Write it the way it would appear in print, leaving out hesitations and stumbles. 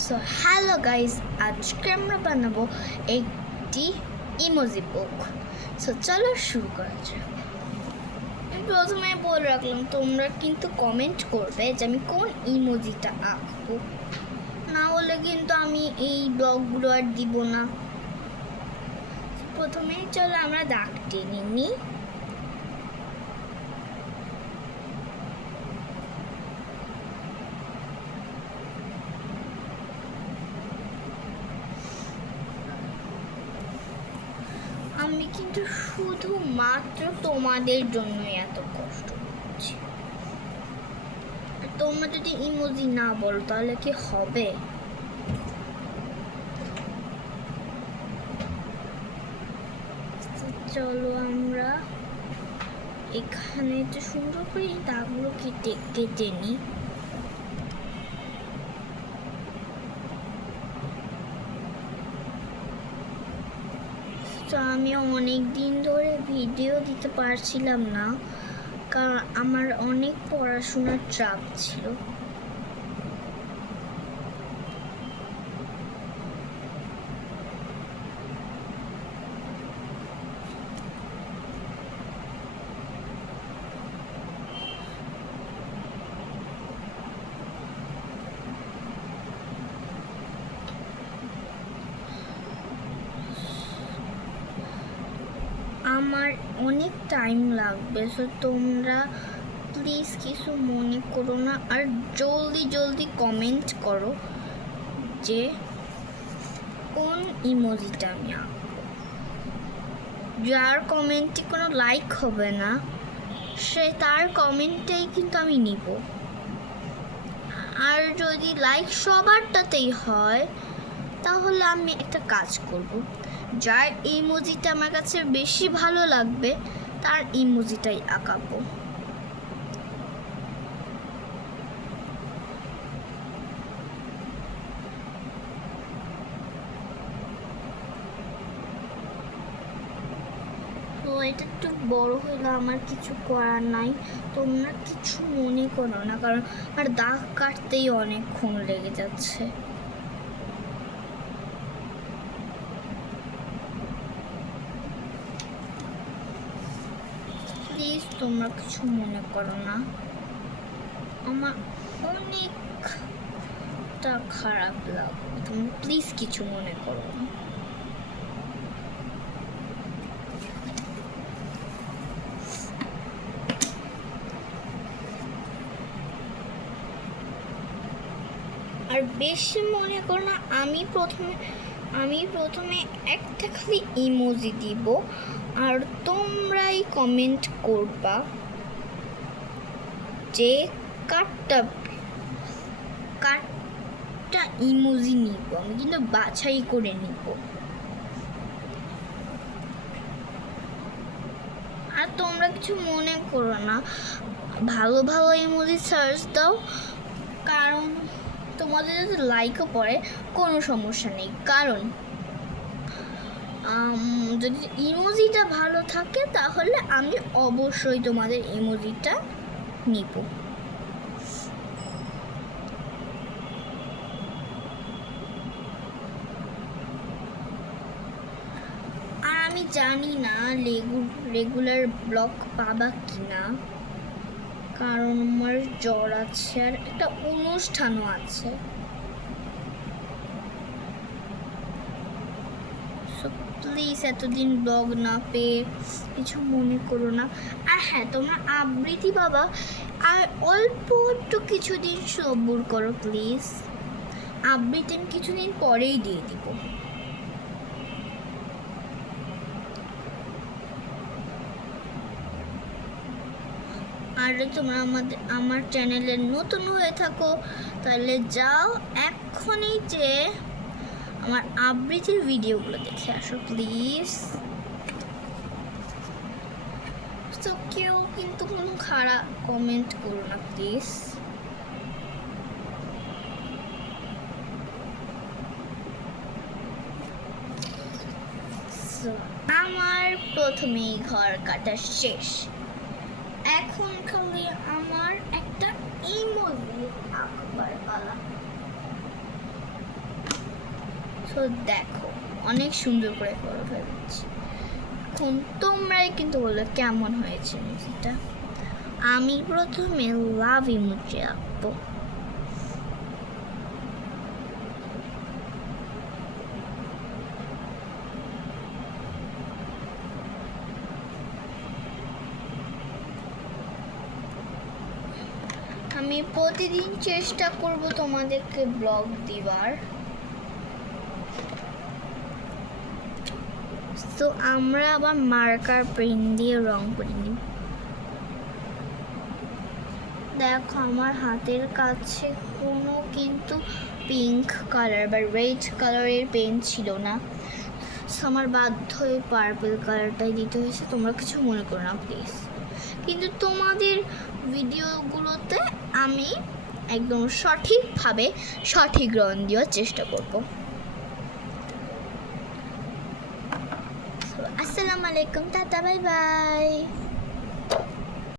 So hello guys, আজকে আমরা বানাবো একটি ইমোজি বুক। সো চলো শুরু করা যাক। আমি প্রথমে বলে রাখলাম, তোমরা কিন্তু কমেন্ট করবে যে আমি কোন ইমোজিটা আঁকবো, না হলে কিন্তু আমি এই ব্লগগুলো আর দিব না। প্রথমেই চলো আমরা দাগ টেনে নিই। আমি কিন্তু শুধুমাত্র তোমাদের জন্যই এত কষ্ট করছি। তোমরা যদি ইমোজি না বলো তাহলে কি হবে? চলো আমরা এখানে একটু সুন্দর করে এই দাগগুলো কেটে নিই। তো আমি অনেক দিন ধরে ভিডিও দিতে পারছিলাম না, কারণ আমার অনেক পড়াশোনার চাপ ছিল। আমার অনেক টাইম লাগবে, সো তোমরা প্লিজ কিছু মনে করো না, আর জলদি জলদি কমেন্ট করো যে কোন ইমোজিটা আমি আঁকবো। যার কমেন্টে কোনো লাইক হবে না, সে তার কমেন্টেই কিন্তু আমি নিব। আর যদি লাইক সবারটাতেই হয়, তাহলে আমি একটা কাজ করব, যার ইমোজিটা আমার কাছে বেশি ভালো লাগবে তার ইমোজিটাই আঁকাবো। তো এটা একটু বড় হইলে আমার কিছু করার নাই, তোমরা কিছু মনে করো না, কারণ আমার দাগ কাটতেই অনেকক্ষণ লেগে যাচ্ছে। প্লিজ তোমরা কিছু মনে করো না, আমার অনেকটা খারাপ লাগবে, তোমরা প্লিজ কিছু মনে করো না। আর বেশি মনে করো না, আমি প্রথমে একটা খালি ইমোজি দিব, আর তোমরাই কমেন্ট করবা যে কাটটা ইমোজি নিব। আমি কিন্তু বাছাই করে নিব। আর তোমরা কিছু মনে করো না, ভালো ভালো ইমোজি সার্চ দাও, কারণ তোমাদের যদি লাইকও পড়ে কোনো সমস্যা নেই, কারণ যদি ইমোজিটা ভালো থাকে তাহলে আমি অবশ্যই তোমাদের ইমোজিটা নিব। আর আমি জানি না রেগুলার ব্লগ পাবা কিনা, কারণ আমার জ্বর আছে আর একটা অনুষ্ঠানও আছে। প্লিজ এতদিন ব্লগ না পেয়ে কিছু মনে করো না। আর হ্যাঁ, তোমরা আবৃত্তি বাবা আর অল্প একটু কিছুদিন সবুর করো প্লিজ। আবৃত্তি আমি কিছুদিন পরেই দিয়ে দিব। আর তোমরা আমার চ্যানেলে নতুন হয়ে থাকো, তাহলে যাও এখনই যে আমার আবৃত্তির ভিডিওগুলো দেখে আসো প্লিজ। তো কেউ কিন্তু কোনো খারাপ কমেন্ট করো না প্লিজ। আমার প্রথমেই ঘর কাটা শেষ, এখন খালি আমার একটা ইমোজি আঁকবার পালা। তো দেখো অনেক সুন্দর করে করে ফেলছি। এখন তোমরাই কিন্তু বলো কেমন হয়েছে ইমোজিটা। আমি প্রথমে লাভ ইমোজি আঁকবো। আমি প্রতিদিন চেষ্টা করব তোমাদেরকে ব্লগ দিবার। তো আমরা আবার মার্কার পেন দিয়ে রং করে নিই। দেখো আমার হাতের কাছে কোনো কিন্তু পিঙ্ক কালার বা রেড কালারের পেন ছিল না, আমার বাধ্য হয়ে পার্পল কালারটাই দিতে হয়েছে। তোমরা কিছু মনে করো না প্লিজ। কিন্তু তোমাদের ভিডিওগুলোতে আমি একদম সঠিকভাবে সঠিক রং দেওয়ার চেষ্টা করব। আসসালামু আলাইকুম, টাটা, বাই বাই।